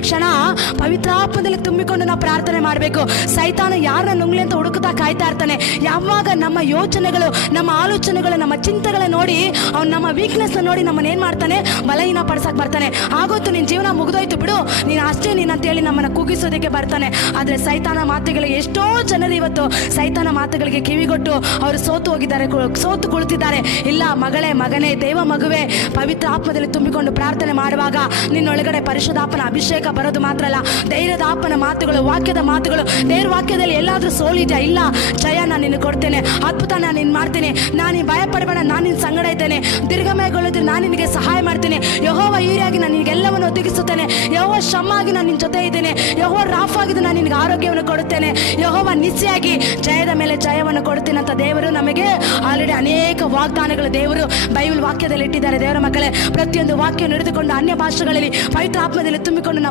ಕ್ಷಣ ಪವಿತ್ರಾತ್ಮದಲ್ಲಿ ತುಂಬಿಕೊಂಡು ನಾವು ಪ್ರಾರ್ಥನೆ ಮಾಡಬೇಕು. ಸೈತಾನ ಯಾರನ್ನ ನುಂಗ್ಲಿ ಅಂತ ಹುಡುಕುತ್ತಾ ಕಾಯ್ತಾ ಇರ್ತಾನೆ. ಯಾವಾಗ ನಮ್ಮ ಯೋಚನೆಗಳು, ನಮ್ಮ ಆಲೋಚನೆಗಳು, ನಮ್ಮ ಚಿಂತೆಗಳ ನೋಡಿ ಅವ್ನು ನಮ್ಮ ವೀಕ್ನೆಸ್ ನೋಡಿ ನಮ್ಮನ್ನ ಏನ್ ಮಾಡ್ತಾನೆ, ಬಲಹೀನ ಪಡಿಸಕ್ ಬರ್ತಾನೆ. ಆಗೋತ್ತು ನಿನ್ ಜೀವನ ಮುಗಿದೋಯ್ತು ಬಿಡು, ನೀನು ಅಷ್ಟೇ ನೀನ್ ಅಂತೇಳಿ ನಮ್ಮನ್ನ ಕುಗ್ಗಿಸೋದಕ್ಕೆ ಬರ್ತಾನೆ. ಆದ್ರೆ ಸೈತಾನ ಮಾತುಗಳಿಗೆ ಎಷ್ಟೋ ಜನರು ಇವತ್ತು ಸೈತಾನ ಮಾತುಗಳಿಗೆ ಕಿವಿಗೊಟ್ಟು ಅವರು ಸೋತು ಹೋಗಿದ್ದಾರೆ, ಸೋತು ಕುಳಿತಿದ್ದಾರೆ. ಇಲ್ಲ ಮಗಳೇ, ಮಗನೇ, ದೇವ ಮಗುವೆ, ಪವಿತ್ರ ಆತ್ಮದಲ್ಲಿ ತುಂಬಿಕೊಂಡು ಪ್ರಾರ್ಥನೆ ಮಾಡುವಾಗ ನಿನ್ನೊಳಗಡೆ ಪರಿಶುದ್ಧಾತ್ಮನ ಅಭಿಷೇಕ ಬರೋದು ಮಾತ್ರ ಅಲ್ಲ, ಧೈರ್ಯದ ಆತ್ಮನ ಮಾತುಗಳು, ವಾಕ್ಯದ ಮಾತುಗಳು. ದೇವ್ರ ವಾಕ್ಯದಲ್ಲಿ ಎಲ್ಲಾದ್ರೂ ಸೋಲಿದೆಯಾ? ಇಲ್ಲ. ಜಯ ನಾನು ನಿನಗೆ ಕೊಡ್ತೇನೆ, ಅದ್ಭುತ ನಾನು ನಿನ್ ಮಾಡ್ತೇನೆ, ನಾನು ನೀನು ಭಯ ಪಡಬೇಡ, ನಾನು ನಿನ್ನ ಸಂಗಡ ಇದ್ದೇನೆ, ದೀರ್ಘಮಯಗೊಳ್ಳಿದ್ರೆ ನಾನು ನಿನಗೆ ಸಹಾಯ ಮಾಡ್ತೇನೆ, ಯೆಹೋವ ಈರಿಯಾಗಿ ನಾನು ನಿನಗೆಲ್ಲವನ್ನು ಒದಗಿಸುತ್ತೇನೆ, ಯೆಹೋವ ಶ್ರಮಾಗಿ ನಾನು ನಿನ್ನ ಜೊತೆ ಇದ್ದೇನೆ, ಯೆಹೋವ ರಾಫಾಗಿ ನಾನು ನಿನಗೆ ಆರೋಗ್ಯವನ್ನು ಕೊಡುತ್ತೇನೆ, ಯೆಹೋವ ನಿಸ್ಸಿಯಾಗಿ ಜಯದ ಮೇಲೆ ಜಯವನ್ನು ಕೊಡುತ್ತೇನೆ ಅಂತ ದೇವರು ನಮಗೆ ಆಲ್ರೆಡಿ ಅನೇಕ ವಾಗ್ದಾನಗಳು ದೇವರು ಬೈಬಲ್ ವಾಕ್ಯದಲ್ಲಿ ಇಟ್ಟಿದ್ದಾರೆ. ದೇವರ ಮಕ್ಕಳೇ, ಪ್ರತಿಯೊಂದು ವಾಕ್ಯವನ್ನು ಹಿಡಿದುಕೊಂಡು ಅನ್ಯ ಭಾಷೆಗಳಲ್ಲಿ ಪವಿತ್ರ ಆತ್ಮದಲ್ಲಿ ತುಂಬಿಕೊಂಡು ನಾವು